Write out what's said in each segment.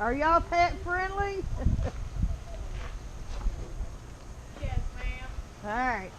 Are y'all pet friendly? Yes, ma'am. All right.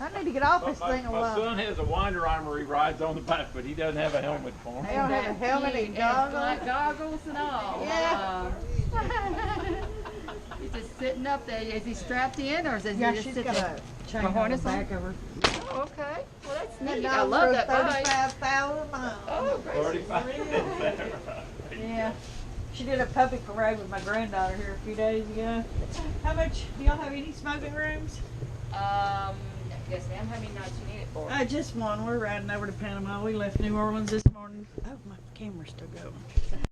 I need to get off this thing My alone. son has a Winderheimer he rides on the back, but he doesn't have a helmet for They him. don't have a helmet and goggles. Black goggles and all. Yeah. He's just sitting up there. Is he strapped in or is he Yeah, just she's sitting got there? a chain on the harness on? back of her. Oh, okay. Well, that's That neat. I dog love rode that bike. 35,000 miles. Oh, gracious. 35. Yeah. She did a puppy parade with my granddaughter here a few days ago. How much, do y'all have any smoking rooms? Yes, ma'am. How many nights you need it for? Just one. We're riding over to Panama. We left New Orleans this morning. Oh, my camera's still going.